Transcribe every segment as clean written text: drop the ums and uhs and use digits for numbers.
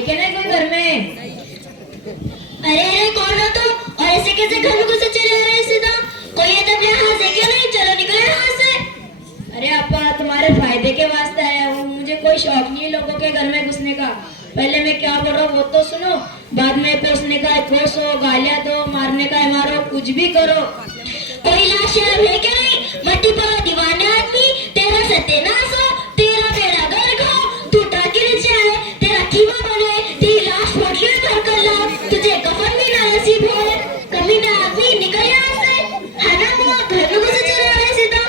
क्या नहीं कोई घर में? अरे कौन हो तुम और ऐसे कैसे घर में घुसे चले आ रहे हैं सीधा? कोई ये तब यहाँ से क्यों नहीं? चलो निकलो यहाँ से। अरे आपा तुम्हारे फायदे के वास्ते आया हूँ, मुझे कोई शौक नहीं है लोगों के घर में घुसने का। पहले मैं क्या बोल रहा हूँ वो तो सुनो, बाद में कोसने का है कोसो, गालियां दो, मारने का है मारो, कुछ भी करो। कोई लाश शर्म है क्या नहीं? मट्टी पर दीवाने आदमी, तेरा सत्यानाश हो, तेरा बेड़ा गर्क हो, तू ट्रक के नीचे आए, तेरा कीमा बने, तेरी लाश पोटली में भर कर ला, तुझे कफन भी ना नसीब हो। कमीना आदमी निकल यहाँ से। है ना वो घर में घुसे चले आ रहे सीधा?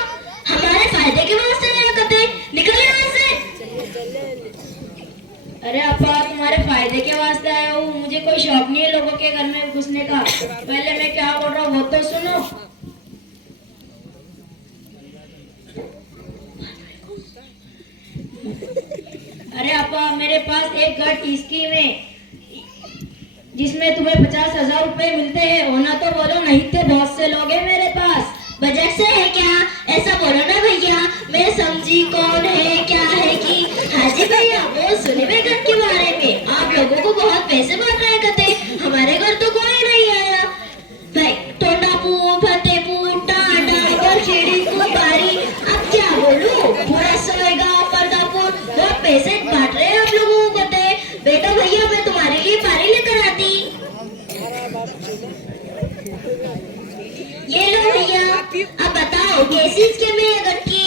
हमारे फायदे के वास्ते नहीं करते, निकल यहाँ से। अरे आपा तुम्हारे फायदे के वास्ते आया हूँ, मुझे कोई शौक नहीं है लोगों के घर में घुसने का। पहले मैं क्या बोल रहा हूँ वो तो सुनो। अरे आपा मेरे पास एक गट स्कीम है जिसमें तुम्हें 50,000 रुपए मिलते हैं। होना तो बोलो, नहीं थे बहुत से लोग हैं मेरे पास। बजट से है क्या? ऐसा बोलो ना भैया, मैं समझी कौन है क्या है कि हाजी भैया वो सुने हुए घर के बारे में आप लोगों को बहुत पैसे बांट रहे करते। हमारे घर तो कोई नहीं आया भाई। टोडापुर, फतेहपुर, टांडा, बरखेड़ी, कुंवारी, अब क्या बोलूं? पूरा सोएगा, फरदापुर बहुत पैसे बांट रहे हैं आप लोगों को कहते। बेटा भैया मैं तुम्हारे लिए पारी लेकर आती। ये लो भैया, अब बताओ कैसी स्कीम है ये घर की?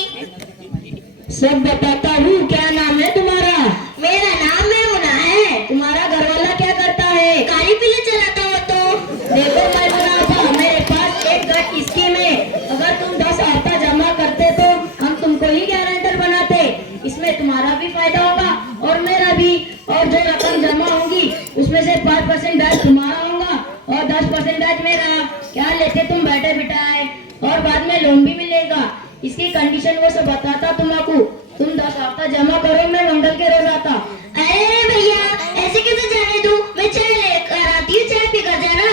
सब बताता हूँ। क्या नाम है तुम्हारा? मेरा नाम मैमुना है। तुम्हारा घर वाला क्या करता है? गाड़ी पीले चलाता हो तो? देखो मैमुना, मेरे पास एक गट स्कीम है। अगर तुम 10 हफ्ता जमा करते तो हम तुमको ही गारंटर बनाते। इसमें तुम्हारा भी फायदा होगा और मेरा भी। और जो रकम जमा होगी उसमें से 5% ब्याज तुम्हारा होगा और 10% ब्याज मेरा। क्या लेते तुम बैठे बिठाए, और बाद में लोन भी मिलेगा। इसकी कंडीशन वो सब बताता तुमको। तुम 10 हफ्ता जमा करो, मैं मंगल के रोज आता। अरे भैया ऐसे कैसे जाने दूं? मैं चाय लेकर आती हूँ, चाय पीकर जाना।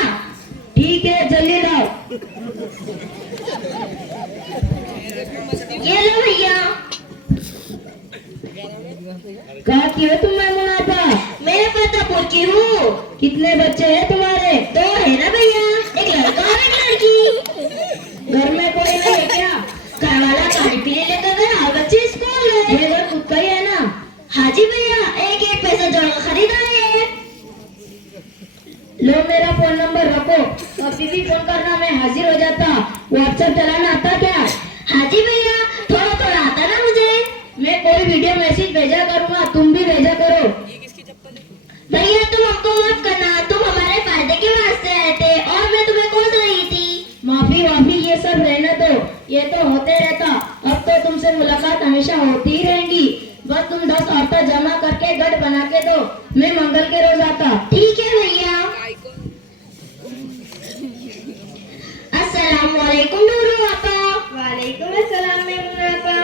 ठीक है जल्दी लाओ। ये लो भैया। कहाँ की हो तुम मैमुना आपा? मैं फतेहपुर की हूँ। कितने बच्चे हैं तुम्हारे? 2 है ना भैया, एक लड़का और एक लड़की। घर में कोई नहीं है क्या? घर वाला गाड़ी पीने लेकर गया, बच्चे स्कूल गए। ये घर खुद का ही है ना? हाजी भैया एक एक पैसा जोड़कर खरीदा है। लो मेरा फोन नंबर रखो, कभी भी फोन करना, मैं हाजिर हो जाता। व्हाट्सएप चलाना आता क्या? हाजी भैया थोड़ा थोड़ा आता ना मुझे। मैं कोई वीडियो मैसेज भेजा करूंगा, तुम भी भेजा करो। भैया तुम हमको माफ करना, तुम हमारे फायदे के वास्ते आए थे और मैं तुम्हें कोस रही थी। माफी वाफी ये सब रहने दो, ये तो होते रहता। अब तो तुमसे मुलाकात हमेशा होती ही रहेगी। बस तुम 10 हफ्ता जमा करके गट बना के दो, मैं मंगल के रोज आता। ठीक है भैया। अस्सलाम वालेकुम नूरू आपा। वालेकुम अस्सलाम मैमुना आपा।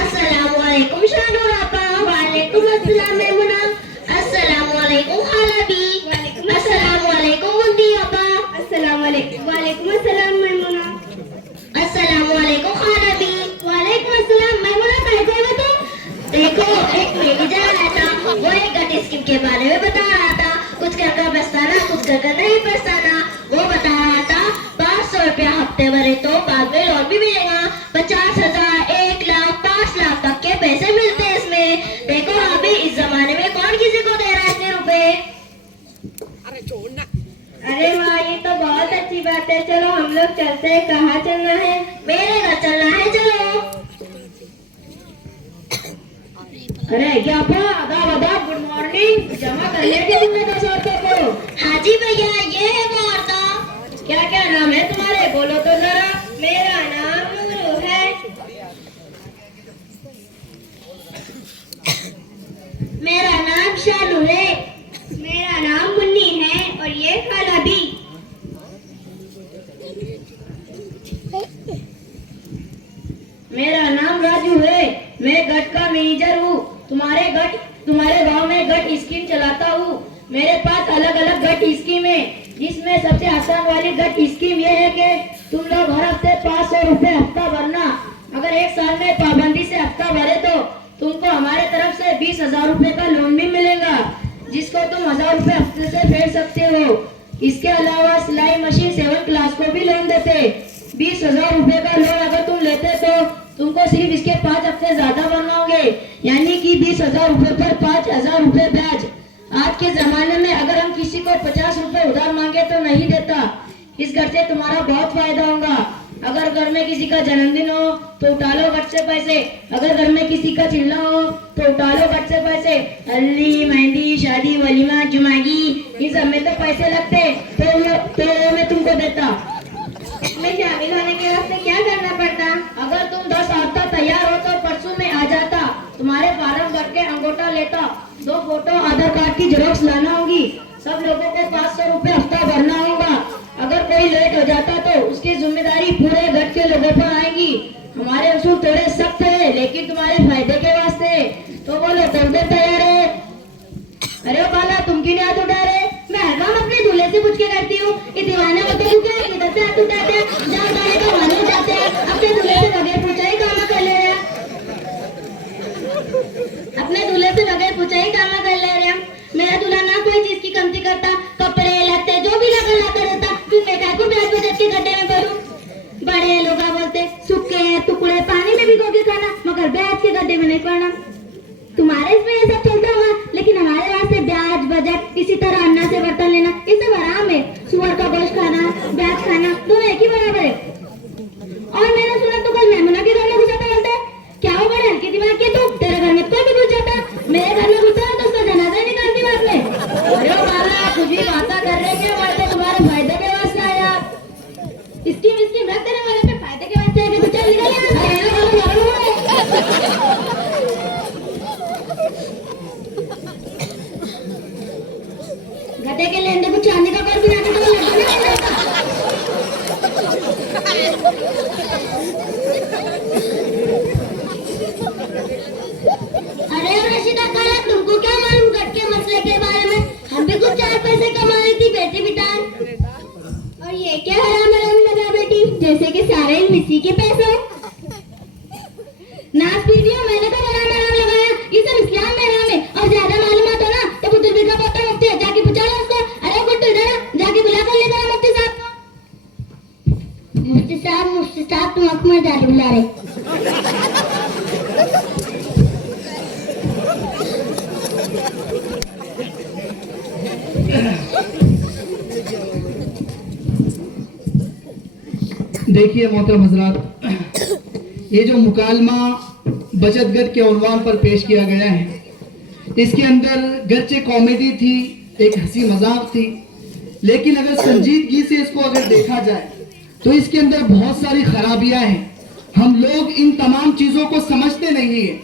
अस्सलाम वालेकुम शानूर आपा। वालेकुम अस्सलाम मैमुना। अस्सलाम वालेकुम खाला बी। अस्सलाम वालेकुम मुंदी आपा। अस्सलाम वालेकुम। वालेकुम अस्सलाम मैमुना। अस्सलाम वालेकुम खाला बी। वालेकुम अस्सलाम मैमुना। कैसे हो तुम? देखो एक मैनेजर आया था, वो एक गट स्कीम के बारे में बता रहा था। कुछ कर कर बरसाना, कुछ कर कर नहीं बरसाना। वो बता रहा था 500 रुपया हफ्ते भरे तो बाद में लोन भी मिलेगा। 50,000, 1 लाख, 5 लाख तक के पैसे मिलते हैं इसमें। देखो अभी इस जमाने में कौन किसी को दे रहा है इतने रुपए? अरे वाह, ये तो बहुत अच्छी बात है। चलो हम लोग चलते हैं। कहाँ चलना है? मेरे घर चलना है, चलो। अरे क्या आदाब आदाब, गुड मॉर्निंग। जमा कर लिया क्या तुमने 10 हफ्ते को? हाजी भैया ये है वो औरता। क्या क्या नाम है तुम्हारे, बोलो तो जरा। मेरा नाम नूरू है। मेरा नाम शानू है। मेरा नाम मुन्नी है और ये खाला भी। मेरा नाम राजू है, मैं गट का मैनेजर हूँ। तुम्हारे गांव में गट स्कीम चलाता हूँ। मेरे पास अलग अलग गट स्कीम है, जिसमें सबसे आसान वाली गट स्कीम ये है कि तुम लोग हर हफ्ते 500 रुपए हफ्ता भरना। अगर एक साल में पाबंदी से हफ्ता भरे तो तुमको हमारे तरफ से 20,000 रुपए का लोन भी मिलेगा, जिसको तुम 1000 फेर सकते हो। इसके अलावा सिलाई मशीन 7 क्लास को भी लोन देते। 20,000 रुपए का लोन अगर तुम लेते तो तुमको सिर्फ इसके 5 हफ्ते ज्यादा बनवाओगे, यानी कि 20,000 रुपए पर 5,000 रुपए ब्याज। आज के जमाने में अगर हम किसी को 50 रुपए उधार मांगे तो नहीं देता। इस घर से तुम्हारा बहुत फायदा होगा। अगर घर में किसी का जन्मदिन हो तो उठा लो घट से पैसे, अगर घर में किसी का चिल्ला हो तो उठा लो घट से पैसे। हल्दी, मेहंदी, शादी, वलीमा, जुमागी, इन सब में तो पैसे लगते, तो मैं तुमको देता। मैं शामिल होने के वास्ते क्या करना पड़ता? अगर तुम 10 हफ्ता तैयार हो तो परसों में आ जाता, तुम्हारे फार्म भर के अंगूठा लेता, 2 फोटो, आधार कार्ड की जेरॉक्स लाना होगी। सब लोगों को 500 रुपए हफ्ता भरना होगा। अगर कोई लेट हो जाता तो उसकी जिम्मेदारी पूरे घर के लोगों पर आएगी। हमारे उसूल थोड़े सख्त है लेकिन तुम्हारे फायदे के वास्ते। तो बोलो कौन कौन तैयार है? अरे बाला, तुम क्यों नहीं हाथ उठा रहे? मैं हर काम अपने दूल्हे से पूछ के करती हूँ। ये दीवाने होते हैं क्या? इधर से हाथ उठाते हैं, जहाँ उठाने का मन हो जाते हैं। अपने दूल्हे से बगैर पूछा ही काम कर ले रहे हैं। अपने दूल्हे से बगैर पूछा ही काम कर ले रहे हैं। मेरा दूल्हा ना कोई चीज की कमती करता, कपड़े लत्ते जो भी लगा लाता रहता। फिर मैं काय को ब्याज बजट के गड्ढे में भरूं? बड़े लोग बोलते सूखे टुकड़े पानी में भिगो के खाना, मगर ब्याज के गड्ढे में नहीं पड़ना। तुम्हारे इसमें ये सब चलता होगा, लेकिन हमारे वास्ते ब्याज बजट, इसी तरह अन्ना से बर्तन लेना, ये सब आराम है। सुअर का गोश्त खाना, ब्याज खाना, दोनों एक ही बराबर है। और मैंने सुना तो कल मेमना के घर में घुसा था बोलते, क्या हो बड़े हल्के दिमाग के तुम? तेरे घर में कोई भी घुस जाता, मेरे घर में घुसा तो उसका जनाजा ही निकालती बात में। अरे बाला, कुछ भी बातें कर रहे थे, मैं तुम्हारे फायदे के वास्ते आया। स्कीम रख देने वाले पे फायदे के वास्ते आके कुछ निकल गधे के लेने को चांदी का कर बिना तो अरे रशीदा खाला, तुमको क्या मालूम गट के मसले के बारे में? हम भी कुछ 4 पैसे कमा रही थी बेटी बिटान। और ये क्या हराम हराम लगा बेटी, जैसे कि सारे मिसी के पैसे। नाच पीजिए, मैंने तो हराम हराम लगाया, ये सब इस्लाम में हराम है। और ज्यादा मालूमात हो ना तो पुत्र भी का पोता मुफ्ती है, जाके पूछा लो उसको। अरे गुट्टू इधर आ, जाके बुला कर लेकर आ मुफ्ती साहब को। मुफ्ती साहब तुम अकमर जाके बुला रहे। देखिए मोहतरम हजरात, ये जो मुकालमा बचत गट के उन्वान पर पेश किया गया है, इसके अंदर गर्चे कॉमेडी थी, एक हंसी मजाक थी, लेकिन अगर संजीदगी से इसको अगर देखा जाए तो इसके अंदर बहुत सारी खराबियां हैं। हम लोग इन तमाम चीजों को समझते नहीं है।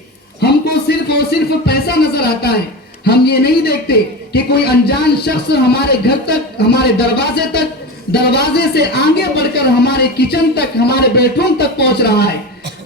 हमको सिर्फ और सिर्फ पैसा नजर आता है। हम ये नहीं देखते कि कोई अनजान शख्स हमारे घर तक, हमारे दरवाजे तक, दरवाजे से आगे बढ़कर हमारे किचन तक, हमारे बेडरूम तक पहुंच रहा है।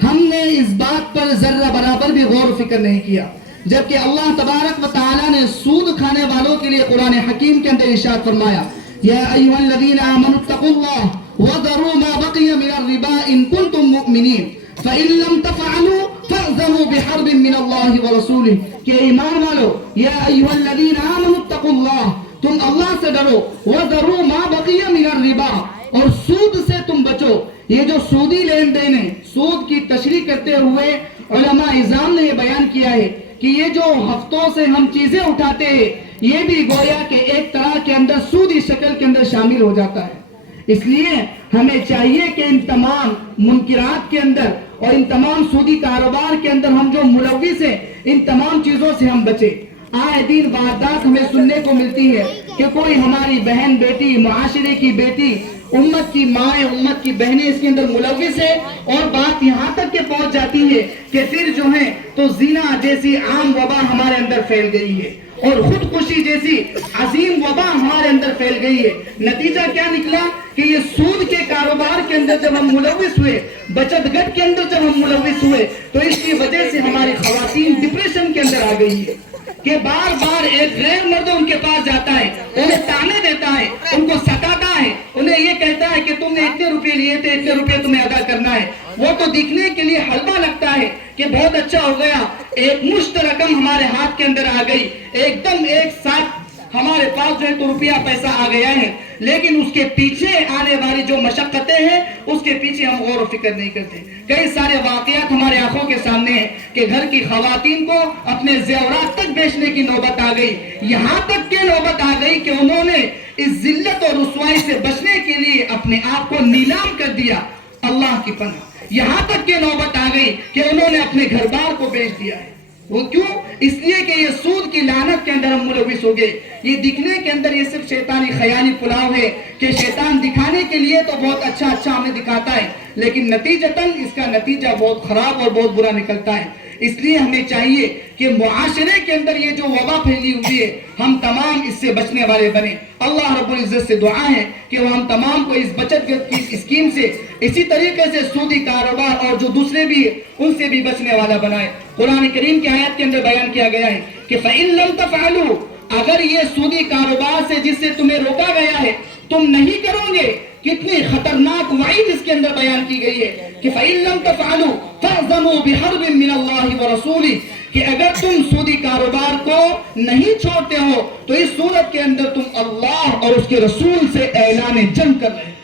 हमने इस बात पर जर्रा बराबर भी गौर फिक्र नहीं किया, जबकि अल्लाह तबारक व तआला ने सूद खाने वालों के लिए कुरान हकीम के अंदर इरशाद फरमाया, या अय्युहल्लज़ीना आमनुत्तक़ुल्लाह वज़रू मा बक़िया मिनर रिबा इन कुंतुम मुमिनीन फ़इन लम तफ़अलू फ़अज़नु बिहर्बिन मिनल्लाहि व रसूलिही। कि ईमान वालो, या अय्युहल्लज़ीना आमनुत्तक़ुल्लाह, तुम अल्लाह से डरो, वज़रू मा बक़िया मिनर रिबा, और सूद से तुम बचो। ये जो सूदी लेन देन है, सूद की तशरीह करते हुए उलमा इज़ाम ने ये बयान किया है कि ये जो हफ्तों से हम चीजें उठाते हैं, ये भी गोया के एक तरह के अंदर सूदी शक्ल के अंदर शामिल हो जाता है। इसलिए हमें चाहिए कि इन तमाम मुनकिरात के अंदर और इन तमाम सूदी कारोबार के अंदर हम जो मुलव्विस है, इन तमाम चीजों से हम बचे। आए दिन वारदात हमें सुनने को मिलती है कि कोई हमारी बहन बेटी, मुआशरे की बेटी, उम्मत की माएँ, उम्मत की बहनें इसके अंदर मुलव्विस है, और बात यहाँ तक के पहुंच जाती है कि फिर जो है तो जीना जैसी आम वबा हमारे अंदर फैल गई है, और खुदकुशी जैसी अजीम वबा हमारे अंदर फैल गई है। नतीजा क्या निकला कि ये सूद के कारोबार के अंदर जब हम मुलव्विस हुए, बचत गट के अंदर जब हम मुलव्विस हुए, तो इसकी वजह से हमारी खवातीन डिप्रेशन के अंदर आ गई है कि बार बार एक गैर मर्द उनके पास जाता है, उन्हें ताने देता है, उनको सताता है, उन्हें ये कहता है कि तुमने इतने रुपए लिए थे, इतने रुपए तुम्हें अदा करना है। वो तो दिखने के लिए हलवा लगता है कि बहुत अच्छा हो गया, एक मुश्त रकम हमारे हाथ के अंदर आ गई, एकदम एक साथ हमारे पास जो है तो रुपया पैसा आ गया है, लेकिन उसके पीछे आने वाली जो मशक्कतें हैं उसके पीछे हम गौर व फिक्र नहीं करते। कई सारे वाकयात हमारे आंखों के सामने हैं कि घर की खवातीन को अपने जेवरात तक बेचने की नौबत आ गई, यहाँ तक के नौबत आ गई कि उन्होंने इस जिल्लत और रुसवाई से बचने के लिए अपने आप को नीलाम कर दिया। अल्लाह की पनाह, यहाँ तक के नौबत आ गई कि उन्होंने अपने घर बार को बेच दिया है। वो क्यों? इसलिए कि ये सूद की लानत के अंदर हम मुलविस हो गए। ये दिखने के अंदर ये सिर्फ शैतानी खयाली पुलाव है कि शैतान दिखाने के लिए तो बहुत अच्छा अच्छा हमें दिखाता है, लेकिन नतीजतन इसका नतीजा बहुत खराब और बहुत बुरा निकलता है। इसलिए हमें चाहिए कि मुआशरे के अंदर ये जो वबा फैली हुई है हम तमाम इससे बचने वाले बने। अल्लाह रब्बुल इज्जत से दुआ है कि वो हम तमाम को इस बचत की स्कीम से, इसी तरीके से सूदी कारोबार और जो दूसरे भी उनसे भी बचने वाला बनाए। कुरान करीम की आयत के अंदर बयान किया गया है कि फ़इन लम तफ़अलू, अगर ये सूदी कारोबार से जिससे तुम्हें रोका गया है तुम नहीं करोगे, कितनी खतरनाक वईद इसके अंदर बयान की गई है कि फ़इन लम तफ़अलू फ़अज़नु बिहर्बिन मिनल्लाहि व रसूलिही, कि अगर तुम सूदी कारोबार को नहीं छोड़ते हो तो इस सूरत के अंदर तुम अल्लाह और उसके रसूल से ऐलान जंग कर रहे हो।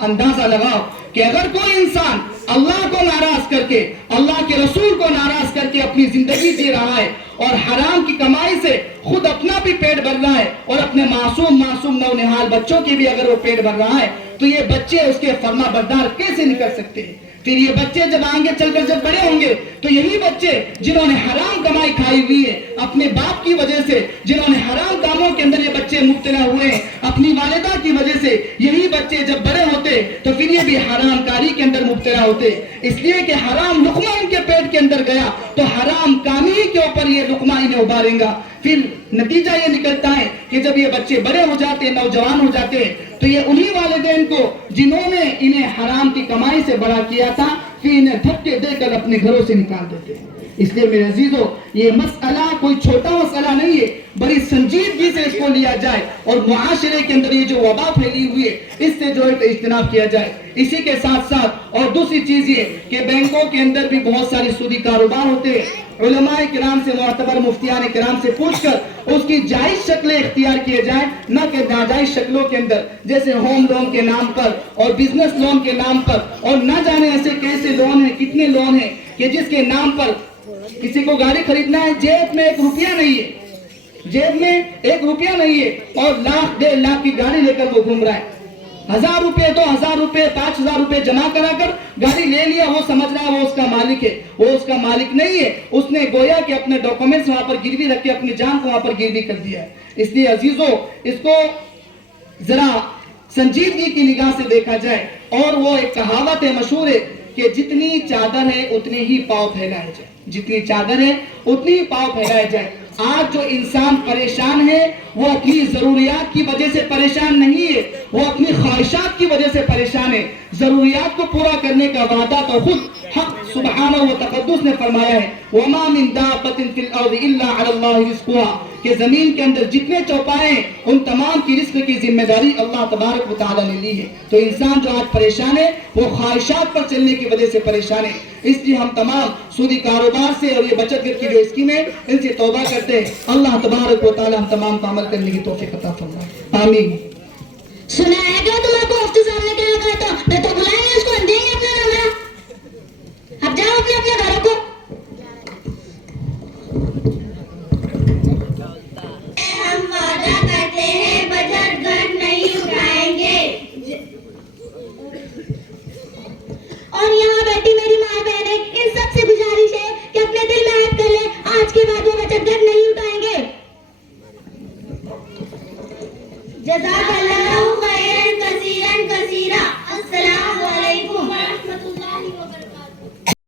अंदाजा लगाओ कि अगर कोई इंसान अल्लाह को नाराज करके, अल्लाह के रसूल को नाराज करके अपनी जिंदगी जी रहा है और हराम की कमाई से खुद अपना भी पेट भर रहा है और अपने मासूम नौनिहाल बच्चों की भी अगर वो पेट भर रहा है, तो ये बच्चे उसके फर्मा बरदार कैसे निकल सकते हैं? फिर ये बच्चे जब आगे चलकर जब बड़े होंगे तो यही बच्चे जिन्होंने हराम कमाई खाई हुई है अपने बाप की वजह से, जिन्होंने हराम कामों के अंदर ये बच्चे मुब्तला हुए हैं अपनी वालिदा की वजह से, यही बच्चे जब बड़े होते तो फिर ये भी हराम कारी के अंदर मुब्तला होते। इसलिए कि हराम लुकमा इनके पेट के अंदर गया तो हराम कामी के ऊपर ये लुकमा इन्हें उबारेगा। फिर नतीजा ये निकलता है कि जब ये बच्चे बड़े हो जाते हैं, नौजवान हो जाते हैं, तो ये उन्हीं वालिदैन को जिन्होंने इन्हें हराम की कमाई से बड़ा किया था फिर इन्हें धक्के देकर अपने घरों से निकाल देते हैं। इसलिए मेरे अजीजों, ये मसला कोई छोटा मसला नहीं है, बड़ी संजीदगी से इसको लिया जाए और मुआशरे के अंदर ये जो वबा फैली हुई है इससे जो है इज्तनाब किया जाए। इसी के साथ साथ और दूसरी चीज ये कि बैंकों के अंदर भी बहुत सारी सूदी कारोबार होते हैं। उलमाए किराम से, मुअतबर मुफ्तियान किराम से पूछकर उसकी जायज शक्लें इख्तियार किए जाए, न कि नाजायज शक्लों के अंदर, जैसे होम लोन के नाम पर और बिजनेस लोन के नाम पर, और न जाने ऐसे कैसे लोन है, कितने लोन है कि जिसके नाम पर किसी को गाड़ी खरीदना है, जेब में 1 रुपया नहीं है, जेब में 1 रुपया नहीं है और लाख 1.5 लाख की गाड़ी लेकर वो घूम रहा है। 1000 रुपए, 2000 रुपए, 5000 रुपए जमा कराकर गाड़ी ले लिया, वो समझ रहा है वो उसका मालिक है। वो उसका मालिक नहीं है, उसने गोया कि अपने डॉक्यूमेंट्स वहां पर गिरवी रख के अपनी जान को वहां पर गिरवी कर दिया है। इसलिए अजीजों, इसको जरा संजीदगी की निगाह से देखा जाए। और वो एक कहावत है, मशहूर है कि जितनी चादर है उतनी ही पाँव फैलाए जाए, जितनी चादर है उतनी ही पाँव फैलाए जाए। आज जो इंसान परेशान है वो अपनी जरूरियात की वजह से परेशान नहीं है, वो अपनी ख्वाहिशात की वजह से परेशान है। जरूरियात को पूरा करने का वादा तो खुद हक सुब्हानहू व तक़द्दुस ने फरमाया है, वमा मिन दाब्बतिन फिल अर्दि इल्ला अलल्लाहि रिज़्क़ुहा, कि जमीन के अंदर जितने चौपाए उन तमाम की रिस्क की जिम्मेदारी अल्लाह तबारक व तआला ने ली है। तो इंसान जो आज परेशान है वो ख्वाहिशात पर चलने की वजह से परेशान है। इसलिए हम तमाम सूदी कारोबार से और ये बचत घर की जो स्कीम है इनसे तौबा करते हैं। अल्लाह तबारक व तआला हम तमाम का अमल करने की तौफीक अता फरमाए, आमीन। सुना है क्या तुम आपको मुफ्ती साहब ने क्या कहा था? मैं तो बुलाएंगे उसको, देंगे अपना नंबर। अब जाओ अपने अपने घरों को। हम वादा करते हैं बचत घर नहीं उठाएंगे। और यहाँ बैठी मेरी माँ बहनें, इन सबसे गुजारिश है कि अपने दिल में ऐड कर ले, आज के बाद वो बचत घर नहीं उठाएंगे। जज़ाकल्लाहु खैरन कसीरन कसीरा।